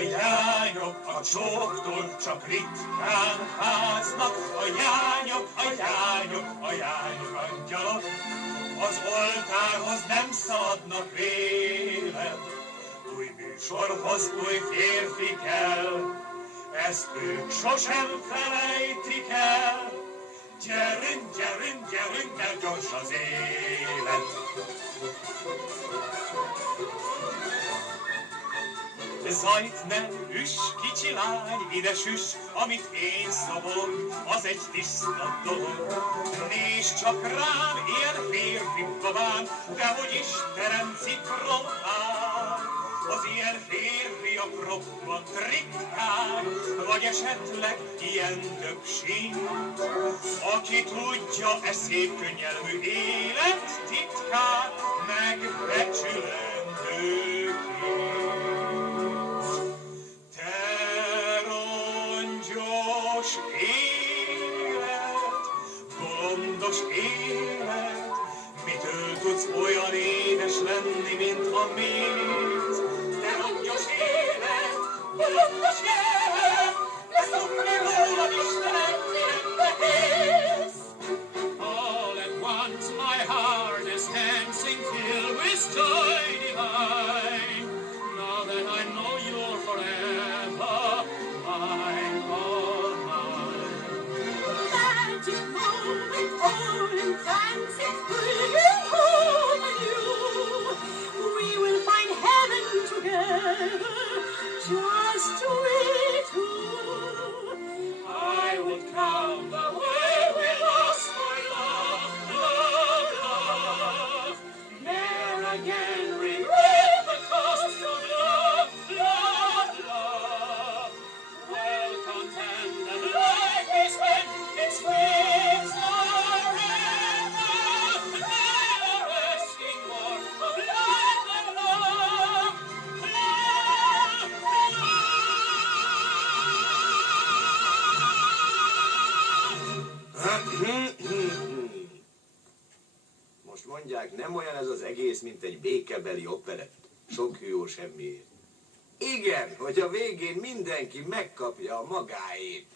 jányok a csóktól csak ritkán háznak, a jányok, angyalok, az oltárhoz nem szaladnak vélet. Új műsorhoz új férfi kell, ezt ők sosem felejtik el. Gyerünk, gyerünk, gyerünk, mert gyors az élet. Zajt ne üss, kicsi lány, ide süss, amit én szavolok, az egy tiszta dolog. Nézd csak rám, ilyen férfi babám, dehogy is teremci krompán. Az ilyen férfiak roppant ritkán, vagy esetleg ilyen több sincs, aki tudja e szép könnyelmű élet titkát, megbecsülendőként. Te rongyos élet, bolondos élet, mitől tudsz olyan édes lenni, mint a méz? Te rongyos élet, bolondos élet, leszokni rólad Istenem, milyen nehéz. All at once my heart is dancing, filled with joy divine. Now that I know you're forever mine, all mine. Magic moment, all entrancing, bringing home anew. We will find heaven together, just we two. I would count the way we lost my love, love, love. Ne'er again regret the cost of love, love, love. Well content and life we spent in sweet surrender, never asking more of life than love, love, Most mondják, nem olyan ez az egész, mint egy békebeli operett. Sok jó semmiért. Igen, hogy a végén mindenki megkapja a magáét.